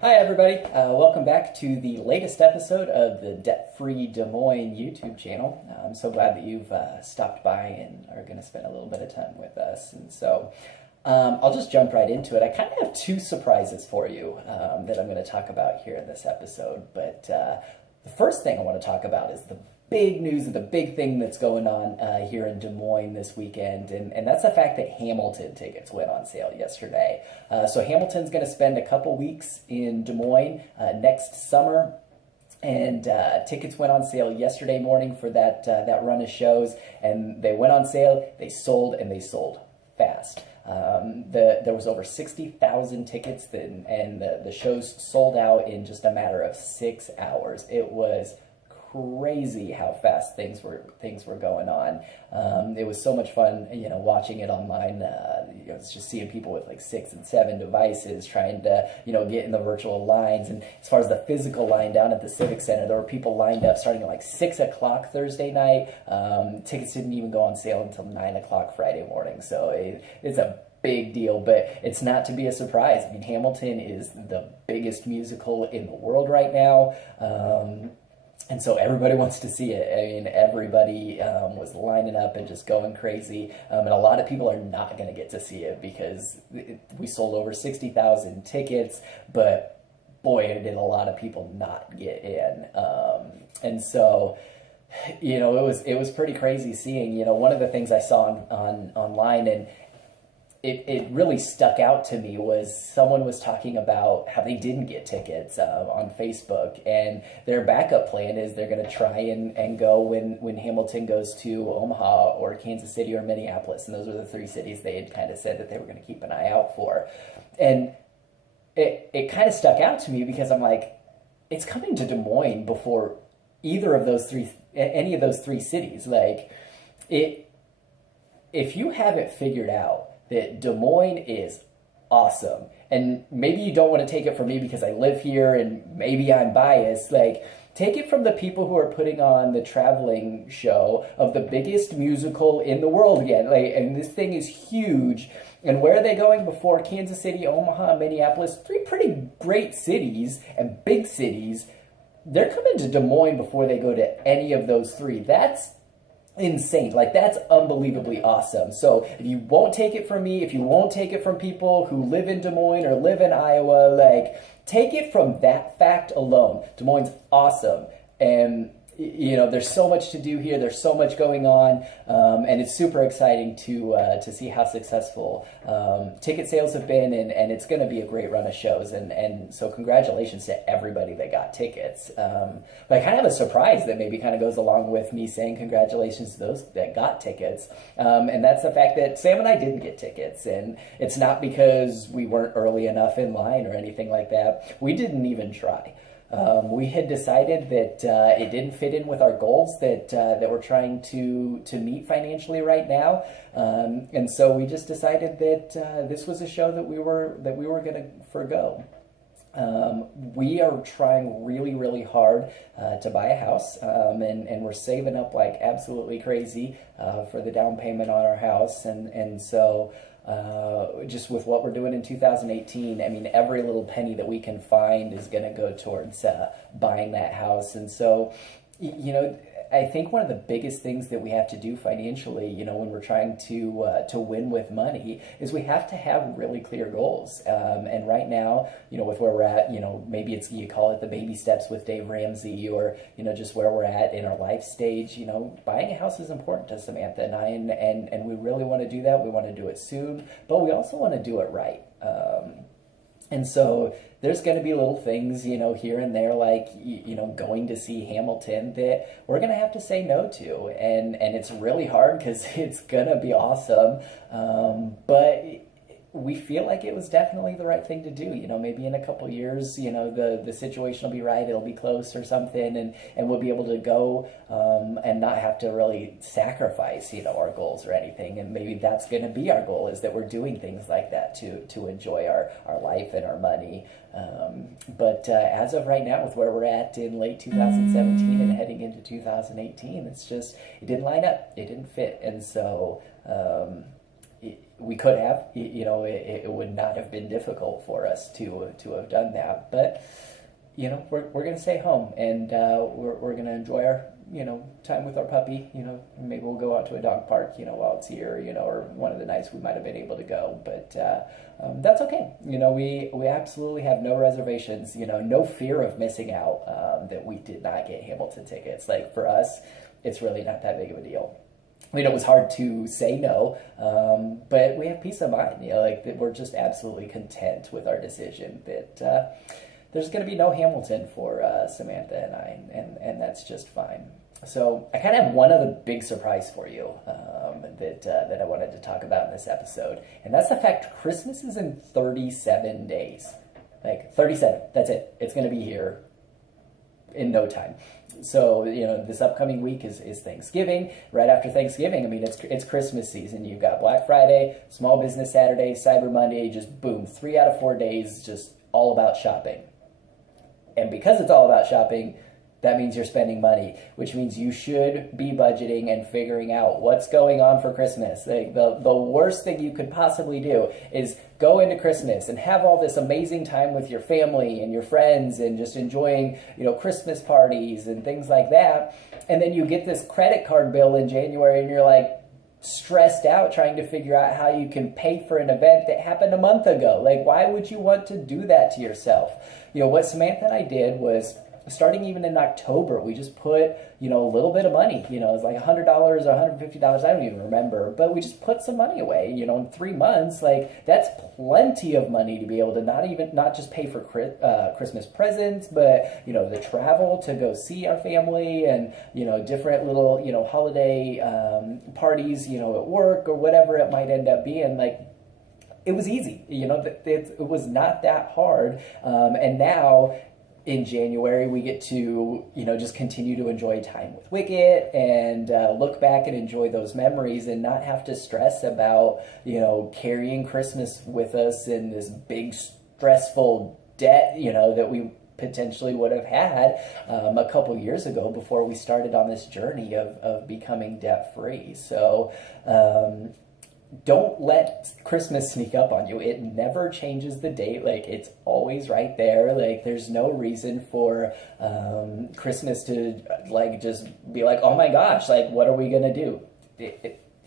Hi, everybody. Welcome back to the latest episode of the Debt Free Des Moines YouTube channel. I'm so glad that you've stopped by and are going to spend a little bit of time with us. And so I'll just jump right into it. I kind of have two surprises for you that I'm going to talk about here in this episode. But the first thing I want to talk about is the big news and the big thing that's going on here in Des Moines this weekend, and that's the fact that Hamilton tickets went on sale yesterday. So Hamilton's going to spend a couple weeks in Des Moines next summer, and tickets went on sale yesterday morning for that run of shows, and they went on sale, they sold, and they sold fast. There was over 60,000 tickets, and the shows sold out in just a matter of 6 hours. It was crazy how fast things were going on. It was so much fun, watching it online. Just seeing people with like 6 and 7 devices trying to, get in the virtual lines. And as far as the physical line down at the Civic Center, there were people lined up starting at like 6 o'clock Thursday night. Tickets didn't even go on sale until 9 o'clock Friday morning. So it's a big deal, but it's not to be a surprise. I mean, Hamilton is the biggest musical in the world right now. And so everybody wants to see it. I mean, everybody was lining up and just going crazy. And a lot of people are not going to get to see it because we sold over 60,000 tickets, but boy, did a lot of people not get in. And so, it was pretty crazy seeing, one of the things I saw online, and it really stuck out to me, was someone was talking about how they didn't get tickets on Facebook, and their backup plan is they're going to try and go when Hamilton goes to Omaha or Kansas City or Minneapolis, and those were the 3 cities they had kind of said that they were going to keep an eye out for. And it kind of stuck out to me because I'm like, it's coming to Des Moines before either of those any of those 3 cities. Like, if you haven't figured out that Des Moines is awesome, and maybe you don't want to take it from me because I live here and maybe I'm biased, like, take it from the people who are putting on the traveling show of the biggest musical in the world again. Like, and this thing is huge. And where are they going before Kansas City, Omaha, Minneapolis? 3 pretty great cities and big cities. They're coming to Des Moines before they go to any of those 3. That's insane. Like, that's unbelievably awesome. So if you won't take it from me, if you won't take it from people who live in Des Moines or live in Iowa, like, take it from that fact alone. Des Moines is awesome. And there's so much to do here. There's so much going on, and it's super exciting to see how successful ticket sales have been, and it's going to be a great run of shows. And so congratulations to everybody that got tickets. But I kind of have a surprise that maybe kind of goes along with me saying congratulations to those that got tickets, and that's the fact that Sam and I didn't get tickets, and it's not because we weren't early enough in line or anything like that. We didn't even try. We had decided that it didn't fit in with our goals that we're trying to meet financially right now, and so we just decided that this was a show that we were going to forgo. We are trying really, really hard to buy a house, and we're saving up like absolutely crazy for the down payment on our house, and so. Just with what we're doing in 2018, I mean, every little penny that we can find is going to go towards buying that house. And so, I think one of the biggest things that we have to do financially, when we're trying to win with money, is we have to have really clear goals. And right now, with where we're at, maybe you call it the baby steps with Dave Ramsey, or just where we're at in our life stage. Buying a house is important to Samantha and I, and we really want to do that. We want to do it soon, but we also want to do it right. And so there's going to be little things, here and there, like, going to see Hamilton that we're going to have to say no to. And it's really hard because it's going to be awesome. But we feel like it was definitely the right thing to do. Maybe in a couple years, the situation will be right, it'll be close or something, and we'll be able to go and not have to really sacrifice, our goals or anything. And maybe that's going to be our goal, is that we're doing things like that to enjoy our life and our money. But as of right now, with where we're at in late 2017 and heading into 2018, it didn't line up. It didn't fit. And so we could have, it would not have been difficult for us to have done that. But we're going to stay home, and we're going to enjoy our time with our puppy. Maybe we'll go out to a dog park while it's here, or one of the nights we might have been able to go, but that's okay. We absolutely have no reservations, no fear of missing out, that we did not get Hamilton tickets. Like, for us, it's really not that big of a deal. It was hard to say no, but we have peace of mind, that we're just absolutely content with our decision that there's going to be no Hamilton for Samantha and I, and that's just fine. So I kind of have one other big surprise for you that I wanted to talk about in this episode, and that's the fact Christmas is in 37 days. Like, 37, that's it. It's going to be here in no time. So, this upcoming week is Thanksgiving. Right after Thanksgiving, it's Christmas season. You've got Black Friday, Small Business Saturday, Cyber Monday, just boom, 3 out of 4 days, just all about shopping. And because it's all about shopping, that means you're spending money, which means you should be budgeting and figuring out what's going on for Christmas. Like, the worst thing you could possibly do is go into Christmas and have all this amazing time with your family and your friends and just enjoying, Christmas parties and things like that. And then you get this credit card bill in January and you're like stressed out trying to figure out how you can pay for an event that happened a month ago. Like, why would you want to do that to yourself? What Samantha and I did was, starting even in October, we just put, a little bit of money, it's like $100 or $150, I don't even remember, but we just put some money away, in 3 months. Like, that's plenty of money to be able to not just pay for Christmas presents, but, the travel to go see our family and, different little, holiday parties, at work or whatever it might end up being. Like, it was easy, it was not that hard. And now, in January, we get to, just continue to enjoy time with Wicket and look back and enjoy those memories and not have to stress about, carrying Christmas with us in this big stressful debt, that we potentially would have had a couple years ago before we started on this journey of becoming debt-free. So, don't let Christmas sneak up on you. It never changes the date. Like, it's always right there. Like, there's no reason for Christmas to, just be like, oh my gosh, like, what are we going to do?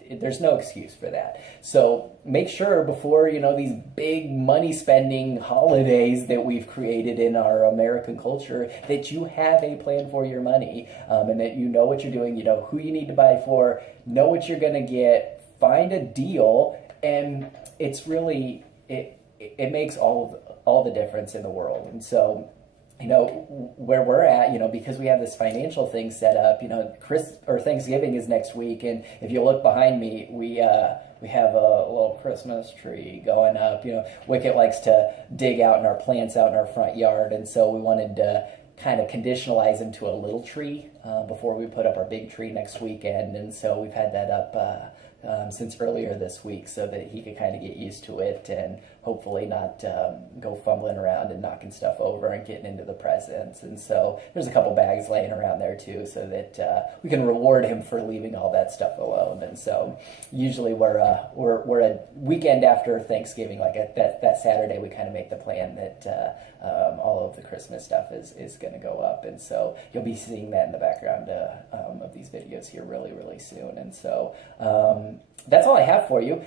There's no excuse for that. So make sure before, these big money spending holidays that we've created in our American culture, that you have a plan for your money, and that you know what you're doing, who you need to buy for, know what you're going to get, find a deal, and it's really, it makes all the difference in the world. And so, where we're at, because we have this financial thing set up, Thanksgiving is next week, and if you look behind me, we have a little Christmas tree going up. Wicket likes to dig out in our plants out in our front yard, and so we wanted to kind of conditionalize him to a little tree before we put up our big tree next weekend. And so we've had that up since earlier this week so that he could kind of get used to it and hopefully not go fumbling around and knocking stuff over and getting into the presents. And so there's a couple bags laying around there too, so that we can reward him for leaving all that stuff alone. And so usually we're a weekend after Thanksgiving, like that Saturday, we kind of make the plan that all of the Christmas stuff is going to go up. And so you'll be seeing that in the background of these videos here really, really soon. And so that's all I have for you.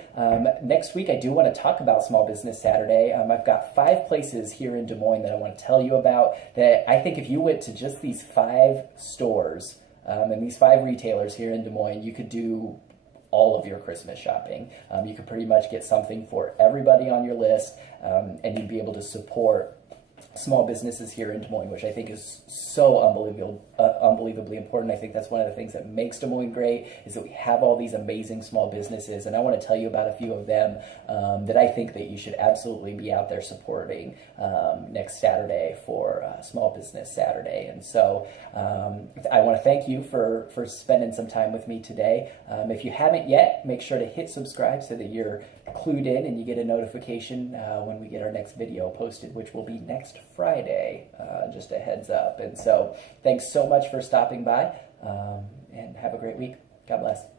Next week, I do want to talk about Small Business Saturday. I've got 5 places here in Des Moines that I want to tell you about that I think if you went to just these 5 stores and these 5 retailers here in Des Moines, you could do all of your Christmas shopping. You could pretty much get something for everybody on your list, and you'd be able to support small businesses here in Des Moines, which I think is so unbelievably important. I think that's one of the things that makes Des Moines great, is that we have all these amazing small businesses, and I want to tell you about a few of them that I think that you should absolutely be out there supporting next Saturday for Small Business Saturday. And so I want to thank you for spending some time with me today. If you haven't yet, make sure to hit subscribe so that you're clued in and you get a notification when we get our next video posted, which will be next Friday, just a heads up. And so thanks so much for stopping by, and have a great week. God bless.